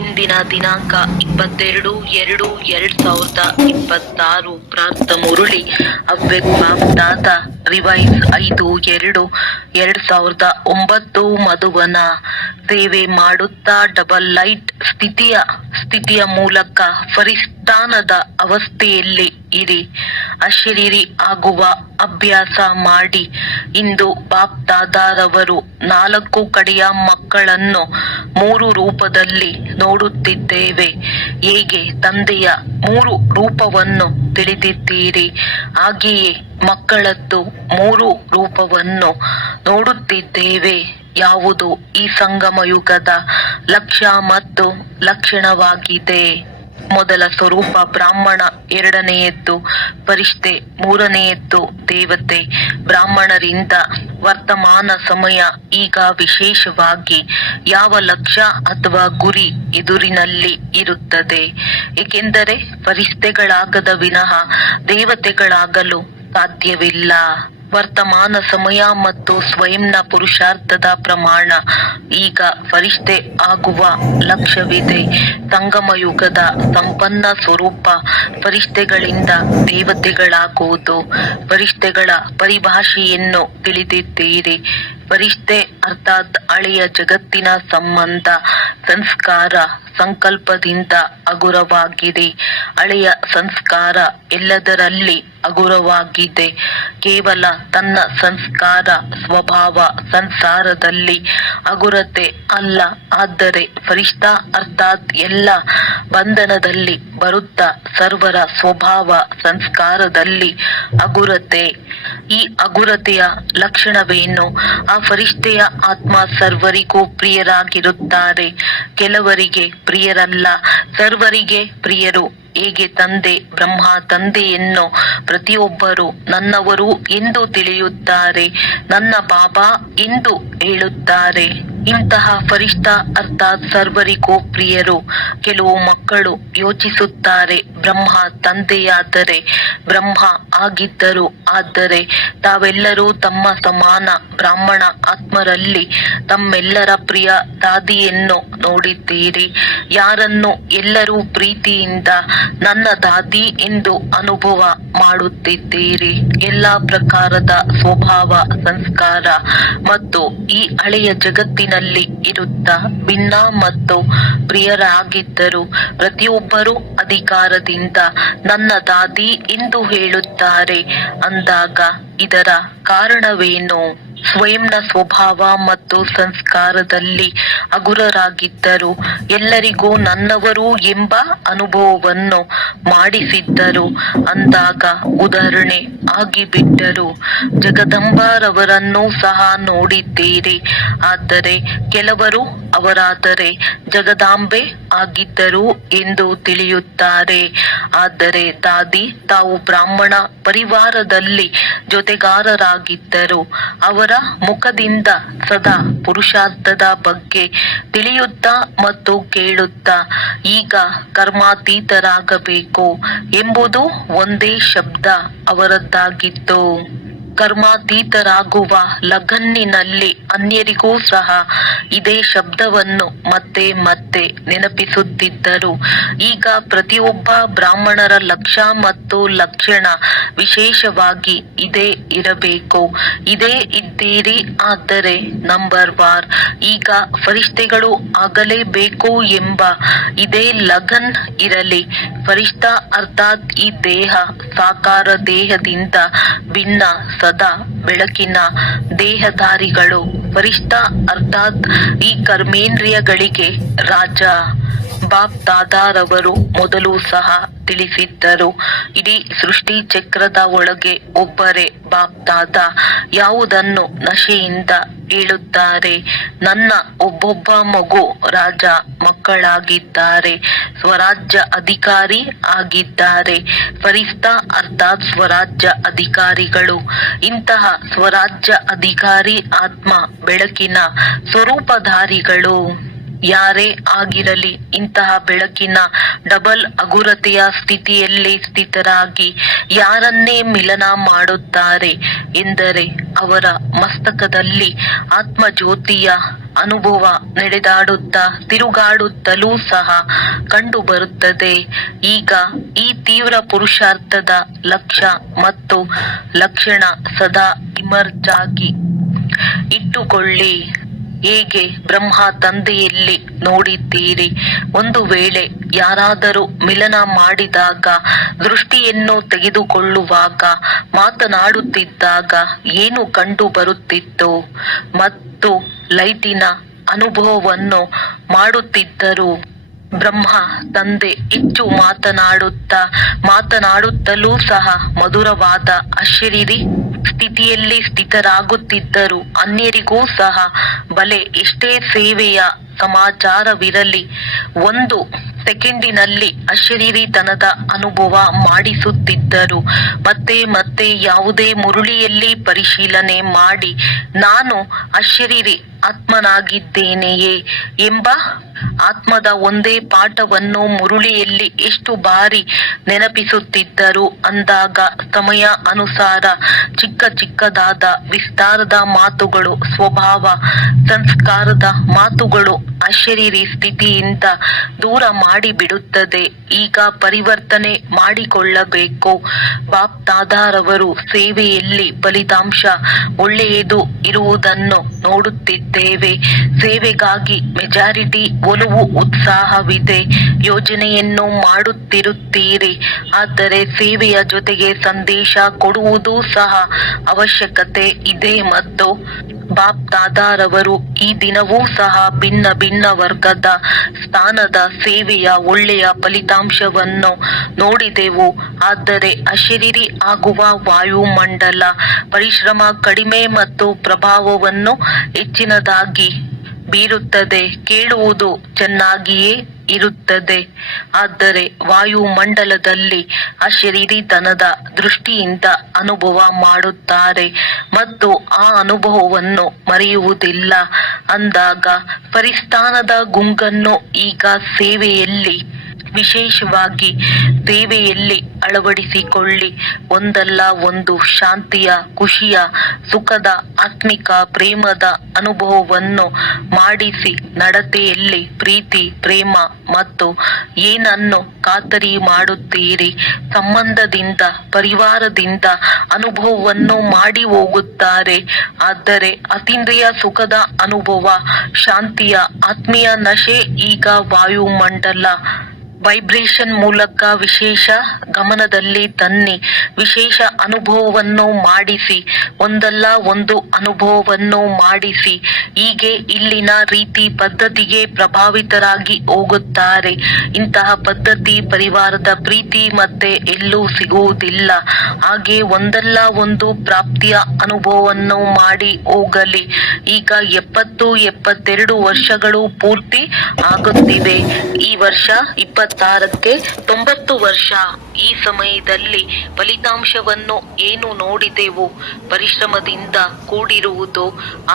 ಇಂದಿನ ದಿನಾಂಕ 22/2/2026 ಪ್ರಾರ್ಥ ಮುರುಳಿ ಅವ್ಯಕ್ತ ರಿವೈಸ್ 5/2/2009 ಮಧುವನ ಸೇವೆ ಮಾಡುತ್ತಾ ಡಬಲ್ ಲೈಟ್ ಸ್ಥಿತಿಯ ಮೂಲಕ ಪರಿಸ್ಥಾನದ ಅವಸ್ಥೆಯಲ್ಲಿ ಇರಿ, ಅಶರೀರಿ ಆಗುವ ಅಭ್ಯಾಸ ಮಾಡಿ. ಇಂದು ಬಾಪ್ದಾದಾರವರು 4 ಕಡೆಯ ಮಕ್ಕಳನ್ನು 3 ರೂಪದಲ್ಲಿ ನೋಡುತ್ತಿದ್ದೇವೆ. ಹೇಗೆ ತಂದೆಯ 3 ರೂಪವನ್ನು ತಿಳಿದಿದ್ದೀರಿ, ಹಾಗೆಯೇ ಮಕ್ಕಳದ್ದು 3 ರೂಪವನ್ನು ನೋಡುತ್ತಿದ್ದೇವೆ. ಯಾವುದು ಈ ಸಂಗಮ ಯುಗದ ಲಕ್ಷ್ಯ ಮತ್ತು ಲಕ್ಷಣವಾಗಿದೆ? ಮೊದಲ ಸ್ವರೂಪ ಬ್ರಾಹ್ಮಣ, ಎರಡನೆಯದ್ದು ಪರಿಷ್ಠೆ, ಮೂರನೆಯದ್ದು ದೇವತೆ. ಬ್ರಾಹ್ಮಣರಿಂದ ವರ್ತಮಾನ ಸಮಯ ಈಗ ವಿಶೇಷವಾಗಿ ಯಾವ ಲಕ್ಷ್ಯ ಅಥವಾ ಗುರಿ ಎದುರಿನಲ್ಲಿ ಇರುತ್ತದೆ? ಏಕೆಂದರೆ ಫರಿಷ್ಠೆಗಳಾಗದ ವಿನಃ ದೇವತೆಗಳಾಗಲು ಸಾಧ್ಯವಿಲ್ಲ. ವರ್ತಮಾನ ಸಮಯ ಮತ್ತು ಸ್ವಯಂನ ಪುರುಷಾರ್ಥದ ಪ್ರಮಾಣ. ಈಗ ಫರಿಷ್ಠೆ ಆಗುವ ಲಕ್ಷ್ಯವಿದೆ. ಸಂಗಮ ಯುಗದ ಸಂಪನ್ನ ಸ್ವರೂಪ ಫರಿಷ್ಠೆಗಳಿಂದ ದೇವತೆಗಳಾಗುವುದು. ಫರಿಷ್ಠೆಗಳ ಪರಿಭಾಷೆಯನ್ನು ತಿಳಿದಿದ್ದೀರಿ. ಫರಿಷ್ಠೆ ಅರ್ಥಾತ್ ಹಳೆಯ ಜಗತ್ತಿನ ಸಂಬಂಧ, ಸಂಸ್ಕಾರ, ಸಂಕಲ್ಪದಿಂದ ಹಗುರವಾಗಿದೆ. ಹಳೆಯ ಸಂಸ್ಕಾರ ಎಲ್ಲದರಲ್ಲಿ ಹಗುರವಾಗಿದೆ. ಕೇವಲ ತನ್ನ ಸಂಸ್ಕಾರ ಸ್ವಭಾವ ಸಂಸಾರದಲ್ಲಿ ಹಗುರತೆ ಅಲ್ಲ. ಆದರೆ ಫರಿಷ್ಠ ಅರ್ಥಾತ್ ಎಲ್ಲ ಬಂಧನದಲ್ಲಿ ಬರುತ್ತಾ ಸರ್ವರ ಸ್ವಭಾವ ಸಂಸ್ಕಾರದಲ್ಲಿ ಹಗುರತೆ. ಈ ಹಗುರತೆಯ ಲಕ್ಷಣವೇನು? ಆ ಫರಿಷ್ಠೆಯ ಆತ್ಮ ಸರ್ವರಿಗೂ ಪ್ರಿಯರಾಗಿರುತ್ತಾರೆ. ಕೆಲವರಿಗೆ ಪ್ರಿಯರಲ್ಲ, ಸರ್ವರಿಗೆ ಪ್ರಿಯರು. ಹೇಗೆ ತಂದೆ ಬ್ರಹ್ಮ ತಂದೆಯನ್ನು ಪ್ರತಿಯೊಬ್ಬರು ನನ್ನವರು ಎಂದು ತಿಳಿಯುತ್ತಾರೆ, ನನ್ನ ಬಾಬಾ ಎಂದು ಹೇಳುತ್ತಾರೆ. ಇಂತಹ ಫರಿಷ್ಠ ಅರ್ಥಾತ್ ಸರ್ವರಿಗೂ ಪ್ರಿಯರು. ಕೆಲವು ಮಕ್ಕಳು ಯೋಚಿಸುತ್ತಾರೆ, ಬ್ರಹ್ಮ ತಂದೆಯಾದರೆ ಬ್ರಹ್ಮ ಆಗಿದ್ದರು, ಆದರೆ ತಾವೆಲ್ಲರೂ ತಮ್ಮ ಸಮಾನ ಬ್ರಾಹ್ಮಣ ಆತ್ಮರಲ್ಲಿ ತಮ್ಮೆಲ್ಲರ ಪ್ರಿಯ ದಾದಿಯನ್ನು ನೋಡಿದ್ದೀರಿ. ಯಾರನ್ನು ಎಲ್ಲರೂ ಪ್ರೀತಿಯಿಂದ ನನ್ನ ದಾದಿ ಎಂದು ಅನುಭವ ಮಾಡುತ್ತಿದ್ದೀರಿ. ಎಲ್ಲಾ ಪ್ರಕಾರದ ಸ್ವಭಾವ ಸಂಸ್ಕಾರ ಮತ್ತು ಈ ಹಳೆಯ ಜಗತ್ತಿನಲ್ಲಿ ಇರುತ್ತಾ ಭಿನ್ನ ಮತ್ತು ಪ್ರಿಯರಾಗಿದ್ದರು. ಪ್ರತಿಯೊಬ್ಬರೂ ಅಧಿಕಾರದಿಂದ ನನ್ನ ದಾದಿ ಎಂದು ಹೇಳುತ್ತಾರೆ ಅಂದಾಗ ಇದರ ಕಾರಣವೇನು? ಸ್ವಯಂನ ಸ್ವಭಾವ ಮತ್ತು ಸಂಸ್ಕಾರದಲ್ಲಿ ಹಗುರರಾಗಿದ್ದರು. ಎಲ್ಲರಿಗೂ ನನ್ನವರು ಎಂಬ ಅನುಭವವನ್ನು ಮಾಡಿಸಿದ್ದರು ಅಂದಾಗ ಉದಾಹರಣೆ ಆಗಿಬಿಟ್ಟರು. ಜಗದಂಬಾರವರನ್ನು ಸಹ ನೋಡಿದ್ದೀರಿ. ಆದರೆ ಕೆಲವರು ಅವರಾದರೆ ಜಗದಾಂಬೆ ಆಗಿದ್ದರು ಎಂದು ತಿಳಿಯುತ್ತಾರೆ. ಆದರೆ ದಾದಿ ತಾವು ಬ್ರಾಹ್ಮಣ ಪರಿವಾರದಲ್ಲಿ ಜೊತೆಗಾರರಾಗಿದ್ದರು. ಅವರ ಮುಖದಿಂದ ಸದಾ ಪುರುಷಾರ್ಥದ ಬಗ್ಗೆ ತಿಳಿಯುತ್ತಾ ಮತ್ತು ಕೇಳುತ್ತಾ ಈಗ ಕರ್ಮಾತೀತರಾಗಬೇಕು ಎಂಬುದು ಒಂದೇ ಶಬ್ದ ಅವರದ್ದಾಗಿತ್ತು. ಕರ್ಮಾತೀತರಾಗುವ ಲಗನ್ನಿನಲ್ಲಿ ಅನ್ಯರಿಗೂ ಸಹ ಇದೇ ಶಬ್ದವನ್ನು ಮತ್ತೆ ಮತ್ತೆ ನೆನಪಿಸುತ್ತಿದ್ದರು. ಈಗ ಪ್ರತಿಯೊಬ್ಬ ಬ್ರಾಹ್ಮಣರ ಲಕ್ಷ್ಯ ಮತ್ತು ಲಕ್ಷಣ ವಿಶೇಷವಾಗಿ ಇದೇ ಇರಬೇಕು. ಇದೇ ಇದ್ದೀರಿ. ಆದರೆ ನಂಬರ್ ವಾರ್ ಈಗ ಫರಿಷ್ಠೆಗಳು ಆಗಲೇಬೇಕು ಎಂಬ ಇದೇ ಲಗನ್ ಇರಲಿ. ಫರಿಷ್ಠ ಅರ್ಥಾತ್ ಈ ದೇಹ ಸಾಕಾರ ದೇಹದಿಂದ ಭಿನ್ನ ಸದಾ ಬೆಳಕಿನ ದೇಹಧಾರಿಗಳು. ಫರಿಷ್ಠ ಅರ್ಥಾತ್ ಈ ಕರ್ಮೇಂದ್ರಿಯಗಳಿಗೆ ರಾಜ. ಬಾಪ್ ದಾದಾರವರು ಮೊದಲು ಸಹ ತಿಳಿಸಿದ್ದರು, ಇಡೀ ಸೃಷ್ಟಿ ಚಕ್ರದ ಒಳಗೆ ಒಬ್ಬರೇ ಬಾಪ್ ದಾದಾ. ಯಾವುದನ್ನು ನಶೆಯಿಂದ ಹೇಳುತ್ತಾರೆ? ನನ್ನ ಒಬ್ಬೊಬ್ಬ ಮಗು ರಾಜ ಮಕ್ಕಳಾಗಿದ್ದಾರೆ, ಸ್ವರಾಜ್ಯ ಅಧಿಕಾರಿ ಆಗಿದ್ದಾರೆ. ಫರಿಷ್ಠ ಅರ್ಥಾತ್ ಸ್ವರಾಜ್ಯ ಅಧಿಕಾರಿಗಳು. ಇಂತಹ ಸ್ವರಾಜ್ಯ ಅಧಿಕಾರಿ ಆತ್ಮ ಬೆಳಕಿನ ಸ್ವರೂಪಧಾರಿಗಳು. ಯಾರೇ ಆಗಿರಲಿ ಇಂತಹ ಬೆಳಕಿನ ಡಬಲ್ ಹಗುರತೆಯ ಸ್ಥಿತಿಯಲ್ಲಿ ಸ್ಥಿತರಾಗಿ ಯಾರನ್ನೇ ಮಿಲನ ಮಾಡುತ್ತಾರೆ ಎಂದರೆ ಅವರ ಮಸ್ತಕದಲ್ಲಿ ಆತ್ಮಜ್ಯೋತಿಯ ಅನುಭವ ನಡೆದಾಡುತ್ತಾ ತಿರುಗಾಡುತ್ತಲೂ ಸಹ ಕಂಡು ಬರುತ್ತದೆ. ಈಗ ಈ ತೀವ್ರ ಪುರುಷಾರ್ಥದ ಲಕ್ಷ್ಯ ಮತ್ತು ಲಕ್ಷಣ ಸದಾ ಇಮರ್ಜ್ ಆಗಿ ಇಟ್ಟುಕೊಳ್ಳಿ. ಹೇಗೆ ಬ್ರಹ್ಮ ತಂದೆಯಲ್ಲಿ ನೋಡಿದ್ದೀರಿ, ಒಂದು ವೇಳೆ ಯಾರಾದರೂ ಮಿಲನ ಮಾಡಿದಾಗ, ದೃಷ್ಟಿಯನ್ನು ತೆಗೆದುಕೊಳ್ಳುವಾಗ, ಮಾತನಾಡುತ್ತಿದ್ದಾಗ ಏನು ಕಂಡು ಬರುತ್ತಿತ್ತು ಮತ್ತು ಲೈಟಿನ ಅನುಭವವನ್ನು ಮಾಡುತ್ತಿದ್ದರು. ಬ್ರಹ್ಮ ತಂದೆ ಹೆಚ್ಚು ಮಾತನಾಡುತ್ತಲೂ ಸಹ ಮಧುರವಾದ ಅಶರೀರಿ ಸ್ಥಿತಿಯಲ್ಲಿ ಸ್ಥಿತರಾಗುತ್ತಿದ್ದರು. ಅನ್ಯರಿಗೂ ಸಹ ಬಲೆ ಎಷ್ಟೇ ಸೇವೆಯ ಸಮಾಚಾರವಿರಲಿ, ಒಂದು ಸೆಕೆಂಡಿನಲ್ಲಿ ಅಶರೀರಿತನದ ಅನುಭವ ಮಾಡಿಸುತ್ತಿದ್ದರು. ಮತ್ತೆ ಮತ್ತೆ ಯಾವುದೇ ಮುರುಳಿಯಲ್ಲಿ ಪರಿಶೀಲನೆ ಮಾಡಿ, ನಾನು ಅಶರೀರಿ ಆತ್ಮನಾಗಿದ್ದೇನೆಯೇ ಎಂಬ ಆತ್ಮದ ಒಂದೇ ಪಾಠವನ್ನು ಮುರುಳಿಯಲ್ಲಿ ಎಷ್ಟು ಬಾರಿ ನೆನಪಿಸುತ್ತಿದ್ದರು ಅಂದಾಗ ಸಮಯ ಅನುಸಾರ ಚಿಕ್ಕದಾದ ವಿಸ್ತಾರದ ಮಾತುಗಳು, ಸ್ವಭಾವ ಸಂಸ್ಕಾರದ ಮಾತುಗಳು ಅಶರೀರಿ ಸ್ಥಿತಿಯಿಂದ ದೂರ ಮಾಡಿಬಿಡುತ್ತದೆ. ಈಗ ಪರಿವರ್ತನೆ ಮಾಡಿಕೊಳ್ಳಬೇಕು. ಬಾಪ್ ದಾದಾರವರು ಸೇವೆಯಲ್ಲಿ ಫಲಿತಾಂಶ ಒಳ್ಳೆಯದು ಇರುವುದನ್ನು ನೋಡುತ್ತಿದ್ದೇವೆ. ಸೇವೆಗಾಗಿ ಮೆಜಾರಿಟಿ ಒಲವು ಉತ್ಸಾಹವಿದೆ. ಯೋಜನೆಯನ್ನು ಮಾಡುತ್ತಿರುತ್ತೀರಿ, ಆದರೆ ಸೇವೆಯ ಜೊತೆಗೆ ಸಂದೇಶ ಕೊಡುವುದು ಸಹ ಅವಶ್ಯಕತೆ ಇದೆ. ಮತ್ತು ಬಾಪ್ ದಾದಾರವರು ಈ ದಿನವೂ ಸಹ ಭಿನ್ನ ವರ್ಗದ ಸ್ಥಾನದ ಸೇವೆಯ ಒಳ್ಳೆಯ ಫಲಿತಾಂಶವನ್ನು ನೋಡಿದೆವು. ಆದರೆ ಅಶರೀರಿ ಆಗುವ ವಾಯುಮಂಡಲ ಪರಿಶ್ರಮ ಕಡಿಮೆ ಮತ್ತು ಪ್ರಭಾವವನ್ನು ಹೆಚ್ಚಿನದಾಗಿ ಬೀರುತ್ತದೆ. ಕೇಳುವುದು ಚೆನ್ನಾಗಿಯೇ ಇರುತ್ತದೆ, ಆದರೆ ವಾಯುಮಂಡಲದಲ್ಲಿ ಅಶರೀರಿತನದ ದೃಷ್ಟಿಯಿಂದ ಅನುಭವ ಮಾಡುತ್ತಾರೆ ಮತ್ತು ಆ ಅನುಭವವನ್ನು ಮರೆಯುವುದಿಲ್ಲ ಅಂದಾಗ ಪರಿಸ್ಥಾನದ ಗುಂಗನ್ನು ಈಗ ಸೇವೆಯಲ್ಲಿ, ವಿಶೇಷವಾಗಿ ಸೇವೆಯಲ್ಲಿ ಅಳವಡಿಸಿಕೊಳ್ಳಿ. ಒಂದಲ್ಲ ಒಂದು ಶಾಂತಿಯ, ಖುಷಿಯ, ಸುಖದ, ಆತ್ಮಿಕ ಪ್ರೇಮದ ಅನುಭವವನ್ನು ಮಾಡಿಸಿ. ನಡತೆಯಲ್ಲಿ ಪ್ರೀತಿ, ಪ್ರೇಮ ಮತ್ತು ಏನನ್ನು ಖಾತರಿ ಮಾಡುತ್ತೀರಿ, ಸಂಬಂಧದಿಂದ, ಪರಿವಾರದಿಂದ ಅನುಭವವನ್ನು ಮಾಡಿ ಹೋಗುತ್ತಾರೆ. ಆದರೆ ಅತೀಂದ್ರಿಯ ಸುಖದ ಅನುಭವ, ಶಾಂತಿಯ ಆತ್ಮೀಯ ನಶೆ ಈಗ ವಾಯುಮಂಡಲ ವೈಬ್ರೇಷನ್ ಮೂಲಕ ವಿಶೇಷ ಗಮನದಲ್ಲಿ ತನ್ನಿ. ವಿಶೇಷ ಅನುಭವವನ್ನು ಮಾಡಿಸಿ, ಒಂದಲ್ಲ ಒಂದು ಅನುಭವವನ್ನು ಮಾಡಿಸಿ. ಹೀಗೆ ಇಲ್ಲಿನ ರೀತಿ ಪದ್ಧತಿಗೆ ಪ್ರಭಾವಿತರಾಗಿ ಹೋಗುತ್ತಾರೆ. ಇಂತಹ ಪದ್ಧತಿ ಪರಿವಾರದ ಪ್ರೀತಿ ಮತ್ತೆ ಎಲ್ಲೂ ಸಿಗುವುದಿಲ್ಲ. ಹಾಗೆ ಒಂದಲ್ಲ ಒಂದು ಪ್ರಾಪ್ತಿಯ ಅನುಭವವನ್ನು ಮಾಡಿ ಹೋಗಲಿ. ಈಗ 72 ವರ್ಷಗಳು ಪೂರ್ತಿ ಆಗುತ್ತಿವೆ. ಈ ವರ್ಷ 26ಕ್ಕೆ 90 ವರ್ಷ. ಈ ಸಮಯದಲ್ಲಿ ಫಲಿತಾಂಶವನ್ನು ಏನು ನೋಡಿದೆವು? ಪರಿಶ್ರಮದಿಂದ ಕೂಡಿರುವುದು.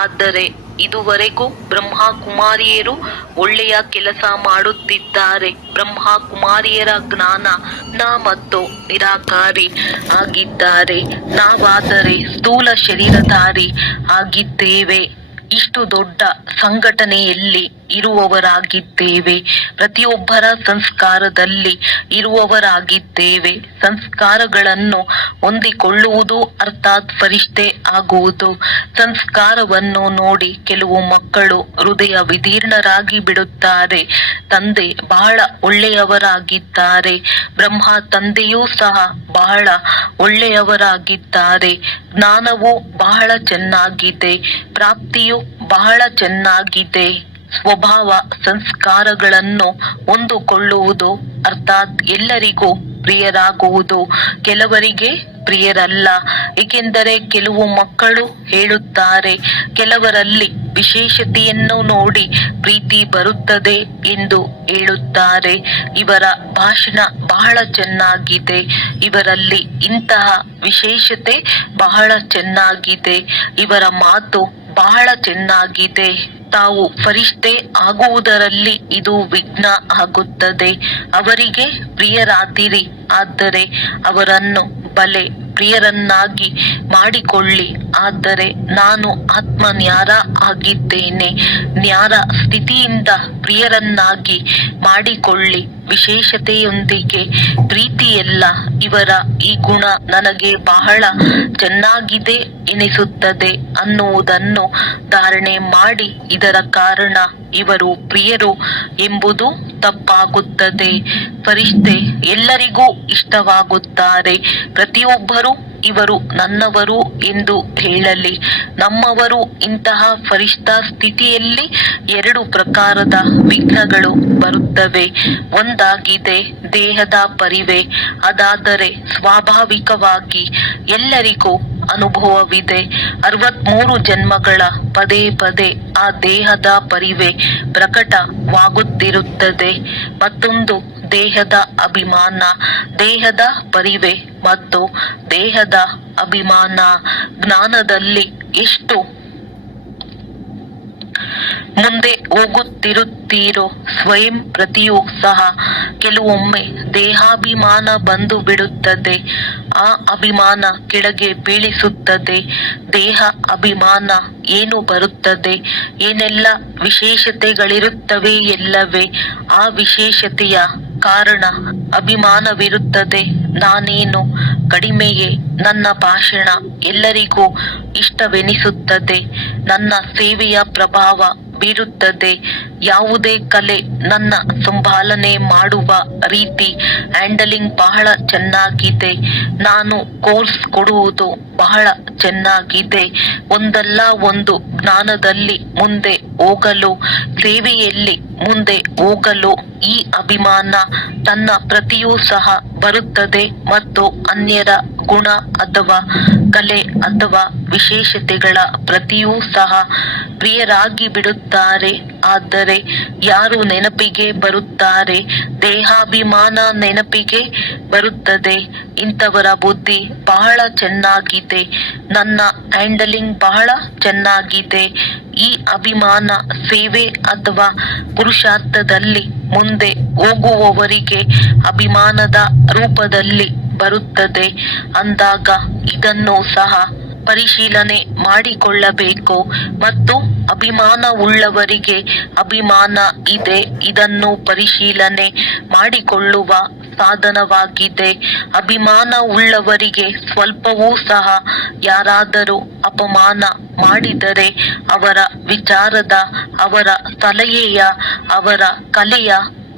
ಆದರೆ ಇದುವರೆಗೂ ಬ್ರಹ್ಮ ಕುಮಾರಿಯರು ಒಳ್ಳೆಯ ಕೆಲಸ ಮಾಡುತ್ತಿದ್ದಾರೆ. ಬ್ರಹ್ಮ ಕುಮಾರಿಯರ ಜ್ಞಾನ ಮತ್ತು ನಿರಾಕಾರಿ ಆಗಿದ್ದಾರೆ. ನಾವಾದರೆ ಸ್ಥೂಲ ಶರೀರಧಾರಿ ಆಗಿದ್ದೇವೆ. ಇಷ್ಟು ದೊಡ್ಡ ಸಂಘಟನೆಯಲ್ಲಿ ಇರುವವರಾಗಿದ್ದೇವೆ. ಪ್ರತಿಯೊಬ್ಬರ ಸಂಸ್ಕಾರದಲ್ಲಿ ಇರುವವರಾಗಿದ್ದೇವೆ. ಸಂಸ್ಕಾರಗಳನ್ನು ಹೊಂದಿಕೊಳ್ಳುವುದು ಅರ್ಥಾತ್ ಫರಿಷ್ಠೆ ಆಗುವುದು. ಸಂಸ್ಕಾರವನ್ನು ನೋಡಿ ಕೆಲವು ಮಕ್ಕಳು ಹೃದಯ ವಿದೀರ್ಣರಾಗಿ ಬಿಡುತ್ತಾರೆ. ತಂದೆ ಬಹಳ ಒಳ್ಳೆಯವರಾಗಿದ್ದಾರೆ. ಬ್ರಹ್ಮ ತಂದೆಯೂ ಸಹ ಬಹಳ ಒಳ್ಳೆಯವರಾಗಿದ್ದಾರೆ. ಜ್ಞಾನವು ಬಹಳ ಚೆನ್ನಾಗಿದೆ. ಪ್ರಾಪ್ತಿಯು ಬಹಳ ಚೆನ್ನಾಗಿದೆ. ಸ್ವಭಾವ ಸಂಸ್ಕಾರಗಳನ್ನು ಹೊಂದಿಕೊಳ್ಳುವುದು ಅರ್ಥಾತ್ ಎಲ್ಲರಿಗೂ ಪ್ರಿಯರಾಗುವುದು, ಕೆಲವರಿಗೆ ಪ್ರಿಯರಲ್ಲ. ಏಕೆಂದರೆ ಕೆಲವು ಮಕ್ಕಳು ಹೇಳುತ್ತಾರೆ, ಕೆಲವರಲ್ಲಿ ವಿಶೇಷತೆಯನ್ನು ನೋಡಿ ಪ್ರೀತಿ ಬರುತ್ತದೆ ಎಂದು ಹೇಳುತ್ತಾರೆ. ಇವರ ಭಾಷಣ ಬಹಳ ಚೆನ್ನಾಗಿದೆ, ಇವರಲ್ಲಿ ಇಂತಹ ವಿಶೇಷತೆ ಬಹಳ ಚೆನ್ನಾಗಿದೆ, ಇವರ ಮಾತು ಬಹಳ ಚೆನ್ನಾಗಿದೆ. ತಾವು ಫರಿಷ್ಠೆ ಆಗುವುದರಲ್ಲಿ ಇದು ವಿಘ್ನ ಆಗುತ್ತದೆ. ಅವರಿಗೆ ಪ್ರಿಯರಾದಿರಿ, ಆದರೆ ಅವರನ್ನು ಬಲೆ ಪ್ರಿಯರನ್ನಾಗಿ ಮಾಡಿಕೊಳ್ಳಿ. ಆದರೆ ನಾನು ಆತ್ಮ ನ್ಯಾರ ಆಗಿದ್ದೇನೆ. ನ್ಯಾರ ಸ್ಥಿತಿಯಿಂದ ಪ್ರಿಯರನ್ನಾಗಿ ಮಾಡಿಕೊಳ್ಳಿ. ವಿಶೇಷತೆಯೊಂದಿಗೆ ಪ್ರೀತಿಯಲ್ಲ. ಇವರ ಈ ಗುಣ ನನಗೆ ಬಹಳ ಚೆನ್ನಾಗಿದೆ ಎನಿಸುತ್ತದೆ ಅನ್ನುವುದನ್ನು ಧಾರಣೆ ಮಾಡಿ ಇದರ ಕಾರಣ ಇವರು ಪ್ರಿಯರು ಎಂಬುದು ತಪ್ಪಾಗುತ್ತದೆ. ಫರಿಷ್ಠೆ ಎಲ್ಲರಿಗೂ ಇಷ್ಟವಾಗುತ್ತಾರೆ. ಪ್ರತಿಯೊಬ್ಬರು ಇವರು ನನ್ನವರು ಎಂದು ಹೇಳಲಿ. ನಮ್ಮವರು. ಇಂತಹ ಫರಿಷ್ಠ ಸ್ಥಿತಿಯಲ್ಲಿ ಎರಡು ಪ್ರಕಾರದ ವಿಘ್ನಗಳು ಬರುತ್ತವೆ. ಒಂದಾಗಿದೆ ದೇಹದ ಪರಿವೆ. ಅದಾದರೆ ಸ್ವಾಭಾವಿಕವಾಗಿ ಎಲ್ಲರಿಗೂ ಅನುಭವವಿದೆ. 63 ಜನ್ಮಗಳ ಪದೇ ಪದೇ ಆ ದೇಹದ ಪರಿವೆ ಪ್ರಕಟವಾಗುತ್ತಿರುತ್ತದೆ. ಮತ್ತೊಂದು ದೇಹದ ಅಭಿಮಾನ. ದೇಹದ ಪರಿವೆ ಮತ್ತು ದೇಹದ ಅಭಿಮಾನ ಜ್ಞಾನದಲ್ಲಿ ಎಷ್ಟು ಮುಂದೆ ಹೋಗುತ್ತಿರುತ್ತೀರೋ ಸ್ವಯಂ ಪ್ರತಿಯೂ ಸಹ ಕೆಲವೊಮ್ಮೆ ದೇಹಾಭಿಮಾನ ಬಂದು ಬಿಡುತ್ತದೆ. ಆ ಅಭಿಮಾನ ಕೆಳಗೆ ಬೀಳಿಸುತ್ತದೆ. ದೇಹ ಅಭಿಮಾನ ಏನು ಬರುತ್ತದೆ, ಏನೆಲ್ಲ ವಿಶೇಷತೆಗಳಿರುತ್ತವೆ ಎಲ್ಲವೇ ಆ ವಿಶೇಷತೆಯ ಕಾರಣ ಅಭಿಮಾನವಿರುತ್ತದೆ. ನಾನೇನು ಕಡಿಮೆಯೇ, ನನ್ನ ಭಾಷಣ ಎಲ್ಲರಿಗೂ ಇಷ್ಟವೆನಿಸುತ್ತದೆ, ನನ್ನ ಸೇವೆಯ ಪ್ರಭಾವ ಬೀರುತ್ತದೆ. ಯಾವುದೇ ಕಲೆ ನನ್ನ ಸಂಭಾಲನೆ ಮಾಡುವ ರೀತಿ ಹ್ಯಾಂಡಲಿಂಗ್ ಬಹಳ ಚೆನ್ನಾಗಿದೆ. ನಾನು ಕೋರ್ಸ್ ಕೊಡುವುದು ಬಹಳ ಚೆನ್ನಾಗಿದೆ. ಒಂದಲ್ಲ ಒಂದು ಜ್ಞಾನದಲ್ಲಿ ಮುಂದೆ ಹೋಗಲು, ಸೇವೆಯಲ್ಲಿ ಮುಂದೆ ಹೋಗಲು ಈ ಅಭಿಮಾನ ತನ್ನ ಪ್ರತಿಯೂ ಸಹ ಬರುತ್ತದೆ. ಮತ್ತು ಅನ್ಯರ ಗುಣ ಅಥವಾ ಕಲೆ ಅಥವಾ ವಿಶೇಷತೆಗಳ ಪ್ರತಿಯೂ ಸಹ ಪ್ರಿಯರಾಗಿ ಬಿಡುತ್ತಾರೆ. ಆದರೆ ಯಾರು ನೆನಪಿಗೆ ಬರುತ್ತಾರೆ? ದೇಹಾಭಿಮಾನ ನೆನಪಿಗೆ ಬರುತ್ತದೆ. ಇಂಥವರ ಬುದ್ಧಿ ಬಹಳ ಚೆನ್ನಾಗಿದೆ, ನನ್ನ ಹ್ಯಾಂಡಲಿಂಗ್ ಬಹಳ ಚೆನ್ನಾಗಿದೆ. ಈ ಅಭಿಮಾನ ಸೇವೆ ಅಥವಾ ಪುರುಷಾರ್ಥದಲ್ಲಿ ಮುಂದೆ ಹೋಗುವವರಿಗೆ ಅಭಿಮಾನದ ರೂಪದಲ್ಲಿ ಬರುತ್ತದೆ. ಅಂದಾಗ ಇದನ್ನು ಸಹ ಪರಿಶೀಲನೆ ಮಾಡಿಕೊಳ್ಳಬೇಕು. ಮತ್ತು ಅಭಿಮಾನವುಳ್ಳವರಿಗೆ ಅಭಿಮಾನ ಇದೆ, ಇದನ್ನು ಪರಿಶೀಲನೆ ಮಾಡಿಕೊಳ್ಳುವ ಸಾಧನವಾಗಿದೆ. ಅಭಿಮಾನವುಳ್ಳವರಿಗೆ ಸ್ವಲ್ಪವೂ ಸಹ ಯಾರಾದರೂ ಅಪಮಾನ ಮಾಡಿದರೆ ಅವರ ವಿಚಾರದ, ಅವರ ಸಲಹೆಯ, ಅವರ ಕಲೆಯ,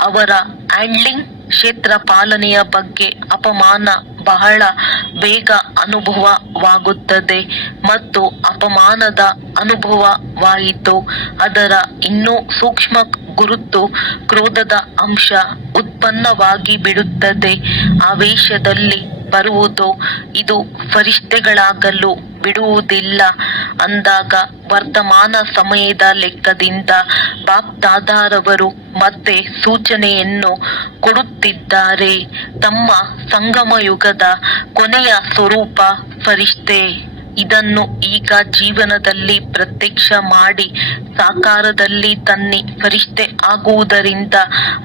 ಅವರ ಹ್ಯಾಂಡ್ಲಿಂಗ್ ಕ್ಷೇತ್ರ ಪಾಲನೆಯ ಬಗ್ಗೆ ಅಪಮಾನ ಬಹಳ ಬೇಗ ಅನುಭವವಾಗುತ್ತದೆ. ಮತ್ತು ಅಪಮಾನದ ಅನುಭವವಾಯಿತು, ಅದರ ಇನ್ನೂ ಸೂಕ್ಷ್ಮ ಗುರುತು ಕ್ರೋಧದ ಅಂಶ ಉತ್ಪನ್ನವಾಗಿ ಬಿಡುತ್ತದೆ. ಆವೇಶದಲ್ಲಿ ಬರುವುದು. ಇದು ಫರಿಷ್ಠೆಗಳಾಗಲು ಬಿಡುವುದಿಲ್ಲ. ಅಂದಾಗ ವರ್ತಮಾನ ಸಮಯದ ಲೆಕ್ಕದಿಂದ ಬಾಪ್ದಾದಾರವರು ಮತ್ತೆ ಸೂಚನೆಯನ್ನು ಕೊಡುತ್ತಿದ್ದಾರೆ. ತಮ್ಮ ಸಂಗಮ ಯುಗದ ಕೊನೆಯ ಸ್ವರೂಪ ಫರಿಷ್ಠೆ. ಇದನ್ನು ಈಗ ಜೀವನದಲ್ಲಿ ಪ್ರತ್ಯಕ್ಷ ಮಾಡಿ ಸಾಕಾರದಲ್ಲಿ ತನ್ನಿ. ಫರಿಷ್ಠೆ ಆಗುವುದರಿಂದ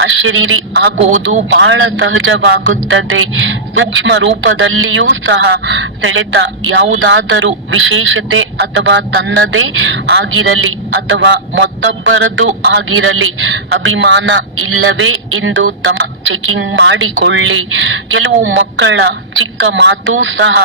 ಅಶರೀರಿ ಆಗುವುದು ಬಹಳ ಸಹಜವಾಗುತ್ತದೆ. ಸೂಕ್ಷ್ಮ ರೂಪದಲ್ಲಿಯೂ ಸಹ ಸೆಳೆತ ಯಾವುದಾದರೂ ವಿಶೇಷತೆ ಅಥವಾ ತನ್ನದೇ ಆಗಿರಲಿ ಅಥವಾ ಮತ್ತೊಬ್ಬರದು ಆಗಿರಲಿ ಅಭಿಮಾನ ಇಲ್ಲವೇ ಎಂದು ತಮ್ಮ ಚೆಕಿಂಗ್ ಮಾಡಿಕೊಳ್ಳಿ. ಕೆಲವು ಮಕ್ಕಳ ಚಿಕ್ಕ ಮಾತು ಸಹ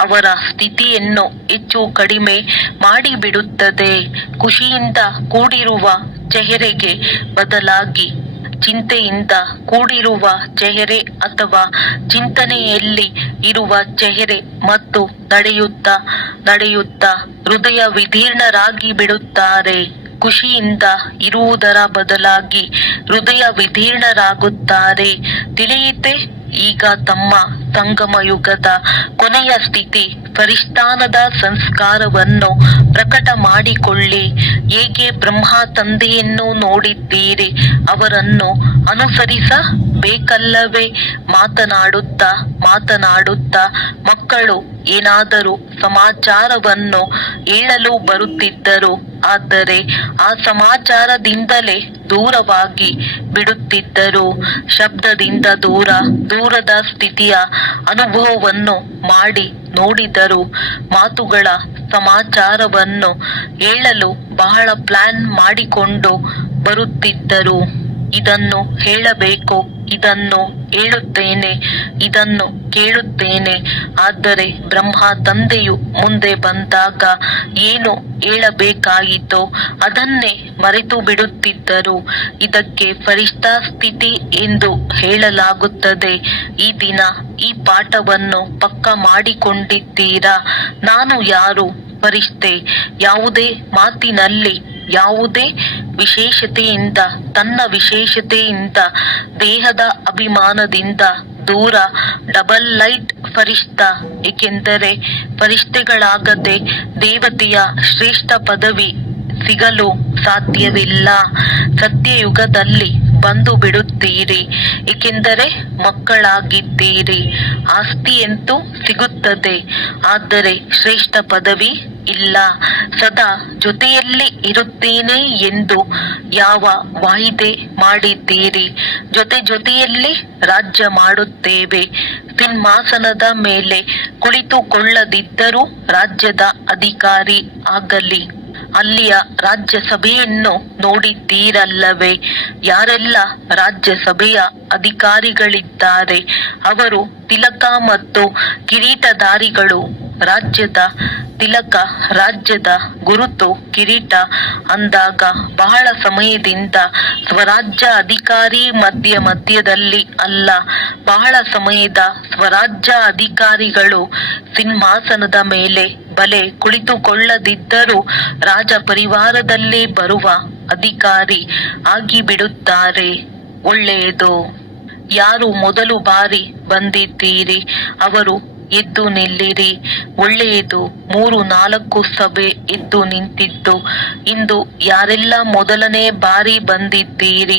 ಅವರ ಸ್ಥಿತಿಯನ್ನು ಹೆಚ್ಚು ಕಡಿಮೆ ಮಾಡಿಬಿಡುತ್ತದೆ. ಖುಷಿಯಿಂದ ಕೂಡಿರುವ ಚೆಹರೆಗೆ ಬದಲಾಗಿ ಚಿಂತೆಯಿಂದ ಕೂಡಿರುವ ಚೆಹರೆ ಅಥವಾ ಚಿಂತನೆಯಲ್ಲಿ ಇರುವ ಚೆಹರೆ ಮತ್ತು ನಡೆಯುತ್ತಾ ನಡೆಯುತ್ತಾ ಹೃದಯ ವಿದೀರ್ಣರಾಗಿ ಬಿಡುತ್ತಾರೆ. ಖುಷಿಯಿಂದ ಇರುವುದರ ಬದಲಾಗಿ ಹೃದಯ ವಿದೀರ್ಣರಾಗುತ್ತಾರೆ. ತಿಳಿಯಿತೆ? ಈಗ ತಮ್ಮ ಸಂಗಮ ಯುಗದ ಕೊನೆಯ ಸ್ಥಿತಿ ಪರಿಷ್ಠಾನದ ಸಂಸ್ಕಾರವನ್ನು ಪ್ರಕಟ ಮಾಡಿಕೊಳ್ಳಿ. ಹೇಗೆ ಬ್ರಹ್ಮ ತಂದೆಯನ್ನು ನೋಡಿದ್ದೀರಿ, ಅವರನ್ನು ಅನುಸರಿಸಬೇಕಲ್ಲವೇ? ಮಾತನಾಡುತ್ತಾ ಮಾತನಾಡುತ್ತಾ ಮಕ್ಕಳು ಏನಾದರೂ ಸಮಾಚಾರವನ್ನು ಹೇಳಲು ಬರುತ್ತಿದ್ದರು. ಆದರೆ ಆ ಸಮಾಚಾರದಿಂದಲೇ ದೂರವಾಗಿ ಬಿಡುತ್ತಿದ್ದರು. ಶಬ್ದದಿಂದ ದೂರದ ಸ್ಥಿತಿಯ ಅನುಭವವನ್ನು ಮಾಡಿ ನೋಡಿದರು. ಮಾತುಗಳ ಸಮಾಚಾರವನ್ನು ಹೇಳಲು ಬಹಳ ಪ್ಲಾನ್ ಮಾಡಿಕೊಂಡು ಬರುತ್ತಿದ್ದರು. ಇದನ್ನು ಹೇಳಬೇಕು, ಇದನ್ನು ಹೇಳುತ್ತೇನೆ, ಇದನ್ನು ಕೇಳುತ್ತೇನೆ. ಆದರೆ ಬ್ರಹ್ಮ ತಂದೆಯು ಮುಂದೆ ಬಂದಾಗ ಏನು ಹೇಳಬೇಕಾಯಿತೋ ಅದನ್ನೇ ಮರೆತು ಬಿಡುತ್ತಿದ್ದರು. ಇದಕ್ಕೆ ಫರಿಷ್ಠಾ ಸ್ಥಿತಿ ಎಂದು ಹೇಳಲಾಗುತ್ತದೆ. ಈ ದಿನ ಈ ಪಾಠವನ್ನು ಪಕ್ಕ ಮಾಡಿಕೊಂಡಿದ್ದೀರಾ? ನಾನು ಯಾರು? ಫರಿಷ್ಠೆ. ಯಾವುದೇ ಮಾತಿನಲ್ಲಿ ಯಾವುದೇ ವಿಶೇಷತೆಯಿಂದ, ತನ್ನ ವಿಶೇಷತೆಯಿಂದ, ದೇಹದ ಅಭಿಮಾನದಿಂದ ದೂರ. ಡಬಲ್ ಲೈಟ್ ಫರಿಷ್ಠ. ಏಕೆಂದರೆ ಫರಿಷ್ಠೆಗಳಾಗದೆ ದೇವತೆಯ ಶ್ರೇಷ್ಠ ಪದವಿ ಸಿಗಲು ಸಾಧ್ಯವಿಲ್ಲ. ಸತ್ಯಯುಗದಲ್ಲಿ ಬಂದು ಬಿಡುತ್ತೀರಿ, ಏಕೆಂದರೆ ಮಕ್ಕಳಾಗಿದ್ದೀರಿ. ಆಸ್ತಿಯಂತೂ ಸಿಗುತ್ತದೆ, ಆದರೆ ಶ್ರೇಷ್ಠ ಪದವಿ ಇಲ್ಲ. ಸದಾ ಜೊತೆಯಲ್ಲಿ ಇರುತ್ತೇನೆ ಎಂದು ಯಾವ ವಾಯಿದೆ ಮಾಡಿದ್ದೀರಿ? ಜೊತೆಯಲ್ಲಿ ರಾಜ್ಯ ಮಾಡುತ್ತೇವೆ. ಸಿಂಹಾಸನದ ಮೇಲೆ ಕುಳಿತುಕೊಳ್ಳದಿದ್ದರೂ ರಾಜ್ಯದ ಅಧಿಕಾರಿ ಆಗಲಿ. ಅಲ್ಲಿಯ ರಾಜ್ಯಸಭೆಯನ್ನು ನೋಡಿದ್ದೀರಲ್ಲವೇ? ಯಾರೆಲ್ಲ ರಾಜ್ಯಸಭೆಯ ಅಧಿಕಾರಿಗಳಿದ್ದಾರೆ ಅವರು ತಿಲಕ ಮತ್ತು ಕಿರೀಟಧಾರಿಗಳು. ರಾಜ್ಯದ ತಿಲಕ, ರಾಜ್ಯದ ಗುರುತು, ಕಿರೀಟ ಅಂದಾಗ ಬಹಳ ಸಮಯದಿಂದ ಸ್ವರಾಜ್ಯ ಅಧಿಕಾರಿ ಮಧ್ಯದಲ್ಲಿ ಅಲ್ಲ. ಬಹಳ ಸಮಯದ ಸ್ವರಾಜ್ಯ ಅಧಿಕಾರಿಗಳು ಸಿಂಹಾಸನದ ಮೇಲೆ ಬಲೆ ಕುಳಿತುಕೊಳ್ಳದಿದ್ದರೂ ರಾಜ ಪರಿವಾರದಲ್ಲಿ ಬರುವ ಅಧಿಕಾರಿ ಆಗಿಬಿಡುತ್ತಾರೆ. ಒಳ್ಳೆಯದು. ಯಾರು ಮೊದಲು ಬಾರಿ ಬಂದಿದ್ದೀರಿ ಅವರು ಎದ್ದು ನಿಲ್ಲಿರಿ. ಒಳ್ಳೆಯದು. 3-4 ಸಭೆ ಎದ್ದು ನಿಂತಿದ್ದು. ಇಂದು ಯಾರೆಲ್ಲ ಮೊದಲನೇ ಬಾರಿ ಬಂದಿದ್ದೀರಿ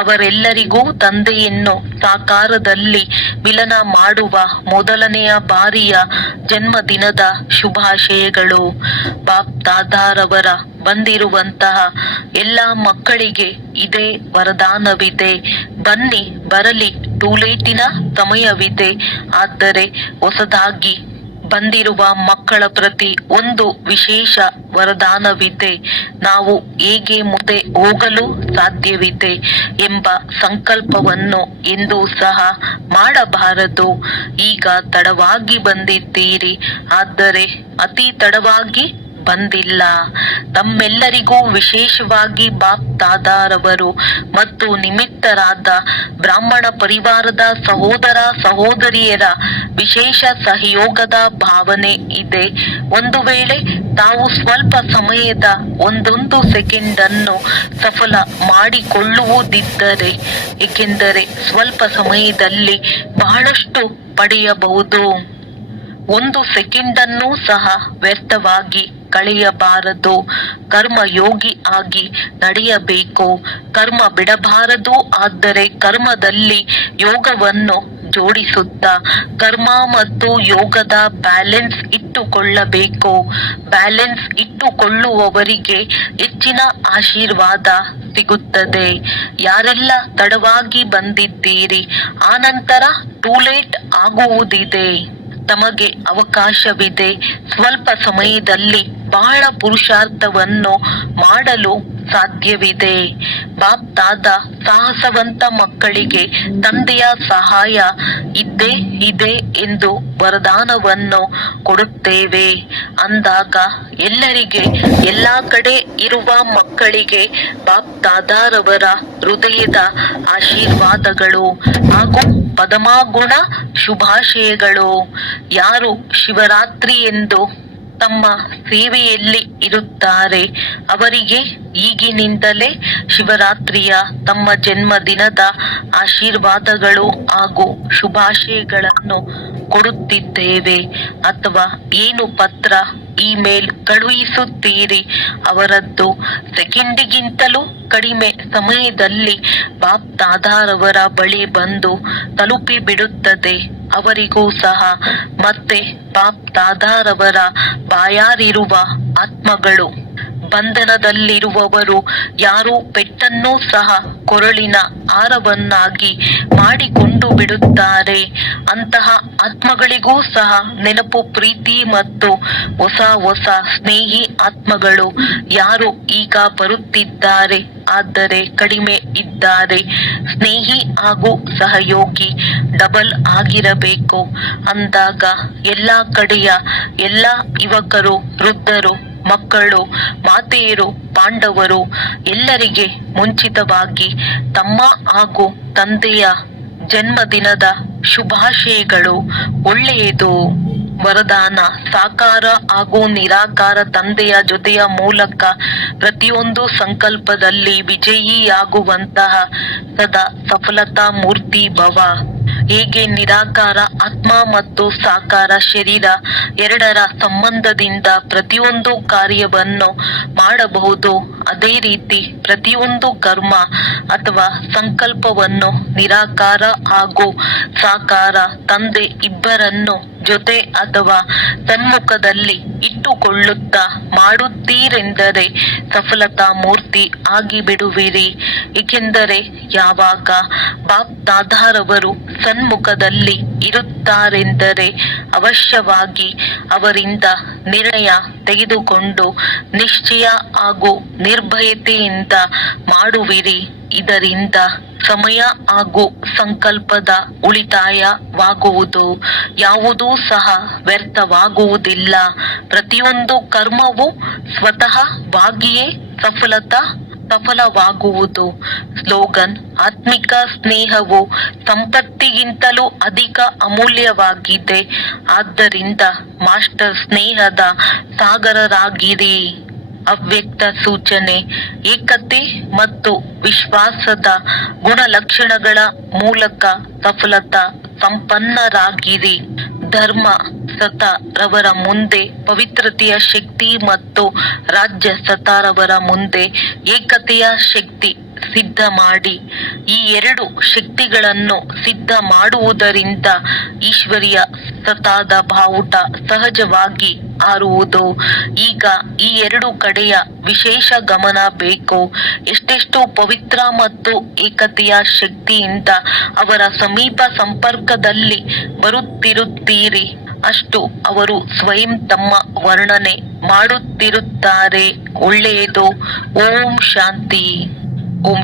ಅವರೆಲ್ಲರಿಗೂ ತಂದೆಯನ್ನು ಸಾಕಾರದಲ್ಲಿ ವಿಲನ ಮಾಡುವ ಮೊದಲನೆಯ ಬಾರಿಯ ಜನ್ಮದಿನದ ಶುಭಾಶಯಗಳು. ಬಾಪ್ ದಾದಾರವರ ಬಂದಿರುವಂತಹ ಎಲ್ಲ ಮಕ್ಕಳಿಗೆ ಇದೇ ವರದಾನವಿದೆ. ಬನ್ನಿ, ಬರಲಿ. ಟೂಲೇಟಿನ ಸಮಯವಿದೆ. ಆದರೆ ಹೊಸದಾಗಿ ಬಂದಿರುವ ಮಕ್ಕಳ ಪ್ರತಿ ಒಂದು ವಿಶೇಷ ವರದಾನವಿದೆ. ನಾವು ಹೇಗೆ ಮುಂದೆ ಹೋಗಲು ಸಾಧ್ಯವಿದೆ ಎಂಬ ಸಂಕಲ್ಪವನ್ನು ಎಂದೂ ಸಹ ಮಾಡಬಾರದು. ಈಗ ತಡವಾಗಿ ಬಂದಿದ್ದೀರಿ, ಆದರೆ ಅತಿ ತಡವಾಗಿ ಬಂದಿಲ್ಲ. ತಮ್ಮೆಲ್ಲರಿಗೂ ವಿಶೇಷವಾಗಿ ಬಾಪ್ ದಾದಾರವರು ಮತ್ತು ನಿಮಿತ್ತರಾದ ಬ್ರಾಹ್ಮಣ ಪರಿವಾರದ ಸಹೋದರ ಸಹೋದರಿಯರ ವಿಶೇಷ ಸಹಯೋಗದ ಭಾವನೆ ಇದೆ. ಒಂದು ವೇಳೆ ತಾವು ಸ್ವಲ್ಪ ಸಮಯದ ಒಂದೊಂದು ಸೆಕೆಂಡ್ ಅನ್ನು ಸಫಲ ಮಾಡಿಕೊಳ್ಳುವುದಿದ್ದರೆ, ಏಕೆಂದರೆ ಸ್ವಲ್ಪ ಸಮಯದಲ್ಲಿ ಬಹಳಷ್ಟು ಪಡೆಯಬಹುದು. ಒಂದು ಸೆಕೆಂಡನ್ನೂ ಸಹ ವ್ಯರ್ಥವಾಗಿ ಕಳೆಯಬಾರದು. ಕರ್ಮಯೋಗಿ ಆಗಿ ನಡೆಯಬೇಕು. ಕರ್ಮ ಬಿಡಬಾರದು. ಆದರೆ ಕರ್ಮದಲ್ಲಿ ಯೋಗವನ್ನು ಜೋಡಿಸುತ್ತಾ ಕರ್ಮ ಮತ್ತು ಯೋಗದ ಬ್ಯಾಲೆನ್ಸ್ ಇಟ್ಟುಕೊಳ್ಳಬೇಕು. ಬ್ಯಾಲೆನ್ಸ್ ಇಟ್ಟುಕೊಳ್ಳುವವರಿಗೆ ಹೆಚ್ಚಿನ ಆಶೀರ್ವಾದ ಸಿಗುತ್ತದೆ. ಯಾರೆಲ್ಲ ತಡವಾಗಿ ಬಂದಿದ್ದೀರಿ, ಆನಂತರ ಟೂಲೇಟ್ ಆಗುವುದಿದೆ. ತಮಗೆ ಅವಕಾಶವಿದೆ. ಸ್ವಲ್ಪ ಸಮಯದಲ್ಲಿ ಬಹಳ ಪುರುಷಾರ್ಥವನ್ನು ಮಾಡಲು ಸಾಧ್ಯವಿದೆ. ಬಾಪ್ ದಾದಾ ಸಾಹಸವಂತ ಮಕ್ಕಳಿಗೆ ತಂದೆಯ ಸಹಾಯ ಇದ್ದೇ ಇದೆ ಎಂದು ವರದಾನವನ್ನು ಕೊಡುತ್ತೇವೆ ಅಂದಾಗ ಎಲ್ಲರಿಗೆ, ಎಲ್ಲಾ ಕಡೆ ಇರುವ ಮಕ್ಕಳಿಗೆ ಬಾಪ್ ದಾದಾರವರ ಹೃದಯದ ಆಶೀರ್ವಾದಗಳು ಹಾಗೂ ಪದಮಾಗುಣ ಶುಭಾಶಯಗಳು. ಯಾರು ಶಿವರಾತ್ರಿ ಎಂದು ತಮ್ಮ ಸೇವೆಯಲ್ಲಿ ಇರುತ್ತಾರೆ ಅವರಿಗೆ ಈಗಿನಿಂದಲೇ ಶಿವರಾತ್ರಿಯ ತಮ್ಮ ಜನ್ಮದಿನದ ಆಶೀರ್ವಾದಗಳು ಹಾಗೂ ಶುಭಾಶಯಗಳನ್ನು ಕೊಡುತ್ತಿದ್ದೇವೆ. ಅಥವಾ ಏನು ಪತ್ರ, ಇಮೇಲ್ ಕಳುಹಿಸುತ್ತೀರಿ ಅವರದ್ದು ಸೆಕೆಂಡಿಗಿಂತಲೂ ಕಡಿಮೆ ಸಮಯದಲ್ಲಿ ಬಾಪ್ ದಾದಾರವರ ಬಳಿ ಬಂದು ತಲುಪಿ ಬಿಡುತ್ತದೆ. ಅವರಿಗೂ ಸಹ ಮತ್ತೆ ಬಾಪ್ ದಾದಾರವರ ಬಾಯಾರಿರುವ ಆತ್ಮಗಳು ಬಂಧನದಲ್ಲಿರುವವರು ಯಾರು ಪೆಟ್ಟನ್ನೂ ಸಹ ಕೊರಳಿನ ಹಾರವನ್ನಾಗಿ ಮಾಡಿಕೊಂಡು ಬಿಡುತ್ತಾರೆ. ಅಂತಹ ಆತ್ಮಗಳಿಗೂ ಸಹ ನೆನಪು, ಪ್ರೀತಿ ಮತ್ತು ಹೊಸ ಹೊಸ ಸ್ನೇಹಿ ಆತ್ಮಗಳು ಯಾರು ಈಗ ಬರುತ್ತಿದ್ದಾರೆ ಆದರೆ ಕಡಿಮೆ ಇದ್ದಾರೆ. ಸ್ನೇಹಿ ಹಾಗೂ ಸಹಯೋಗಿ ಡಬಲ್ ಆಗಿರಬೇಕು ಅಂದಾಗ ಎಲ್ಲಾ ಕಡೆಯ ಎಲ್ಲ ಯುವಕರು, ವೃದ್ಧರು, ಮಕ್ಕಳು, ಮಾತೆಯರು, ಪಾಂಡವರು ಎಲ್ಲರಿಗೆ ಮುಂಚಿತವಾಗಿ ತಮ್ಮ ಹಾಗೂ ತಂದೆಯ ಜನ್ಮದಿನದ ಶುಭಾಶಯಗಳು. ಒಳ್ಳೆಯದು. ವರದಾನ: ಸಾಕಾರ ಹಾಗೂ ನಿರಾಕಾರ ತಂದೆಯ ಜೊತೆಯ ಮೂಲಕ ಪ್ರತಿಯೊಂದು ಸಂಕಲ್ಪದಲ್ಲಿ ವಿಜಯಿಯಾಗುವಂತಹ ಸದಾ ಸಫಲತಾ ಮೂರ್ತಿ ಭವ. ಹೇಗೆ ನಿರಾಕಾರ ಆತ್ಮ ಮತ್ತು ಸಾಕಾರ ಶರೀರ ಎರಡರ ಸಂಬಂಧದಿಂದ ಪ್ರತಿಯೊಂದು ಕಾರ್ಯವನ್ನು ಮಾಡಬಹುದು, ಅದೇ ರೀತಿ ಪ್ರತಿಯೊಂದು ಕರ್ಮ ಅಥವಾ ಸಂಕಲ್ಪವನ್ನು ನಿರಾಕಾರ ಹಾಗೂ ಸಾಕಾರ ತಂದೆ ಇಬ್ಬರನ್ನು ಜೊತೆ ಅಥವಾ ಸನ್ಮುಖದಲ್ಲಿ ಇಟ್ಟುಕೊಳ್ಳುತ್ತಾ ಮಾಡುತ್ತೀರೆಂದರೆ ಸಫಲತಾ ಮೂರ್ತಿ ಆಗಿಬಿಡುವಿರಿ. ಏಕೆಂದರೆ ಯಾವಾಗ ಬಾಪ್ ದಾದಾರವರು ಸನ್ಮುಖದಲ್ಲಿ ಇರುತ್ತಾರೆಂದರೆ ಅವಶ್ಯವಾಗಿ ಅವರಿಂದ ನಿರ್ಣಯ ತೆಗೆದುಕೊಂಡು ನಿಶ್ಚಯ ಹಾಗೂ ನಿರ್ಭಯತೆಯಿಂದ ಮಾಡುವಿರಿ. ಇದರಿಂದ ಸಮಯ ಹಾಗೂ ಸಂಕಲ್ಪದ ಉಳಿತಾಯವಾಗುವುದು. ಯಾವುದೂ ಸಹ ವ್ಯರ್ಥವಾಗುವುದಿಲ್ಲ. ಪ್ರತಿಯೊಂದು ಕರ್ಮವು ಸ್ವತಃವಾಗಿಯೇ ಸಫಲವಾಗುವುದು. ಸ್ಲೋಗನ್: ಆತ್ಮಿಕ ಸ್ನೇಹವು ಸಂಪತ್ತಿಗಿಂತಲೂ ಅಧಿಕ ಅಮೂಲ್ಯವಾಗಿದೆ. ಆದ್ದರಿಂದ ಮಾಸ್ಟರ್ ಸ್ನೇಹದ ಸಾಗರರಾಗಿರಿ. ಅವ್ಯಕ್ತ ಸೂಚನೆ: ಏಕತೆ ಮತ್ತು ವಿಶ್ವಾಸದ ಗುಣಲಕ್ಷಣಗಳ ಮೂಲಕ ಸಫಲತಾ ಸಂಪನ್ನರಾಗಿರಿ. ಧರ್ಮ ಸತಾರವರ ಮುಂದೆ ಪವಿತ್ರತೆಯ ಶಕ್ತಿ ಮತ್ತು ರಾಜ್ಯ ಸತಾರವರ ಮುಂದೆ ಏಕತೆಯ ಶಕ್ತಿ ಸಿದ್ಧ ಮಾಡಿ. ಈ ಎರಡು ಶಕ್ತಿಗಳನ್ನು ಸಿದ್ಧ ಮಾಡುವುದರಿಂದ ಈಶ್ವರಿಯ ಸತಾದ ಬಾವುಟ ಸಹಜವಾಗಿ ಹಾರುವುದು. ಈಗ ಈ ಎರಡು ಕಡೆಯ ವಿಶೇಷ ಗಮನ ಬೇಕು. ಎಷ್ಟೆಷ್ಟು ಪವಿತ್ರ ಮತ್ತು ಏಕತೆಯ ಶಕ್ತಿಯಿಂದ ಅವರ ಸಮೀಪ ಸಂಪರ್ಕದಲ್ಲಿ ಬರುತ್ತಿರುತ್ತೀರಿ, ಅಷ್ಟು ಅವರು ಸ್ವಯಂ ತಮ್ಮ ವರ್ಣನೆ ಮಾಡುತ್ತಿರುತ್ತಾರೆ. ಒಳ್ಳೆಯದು. ಓಂ ಶಾಂತಿ. ಓಂ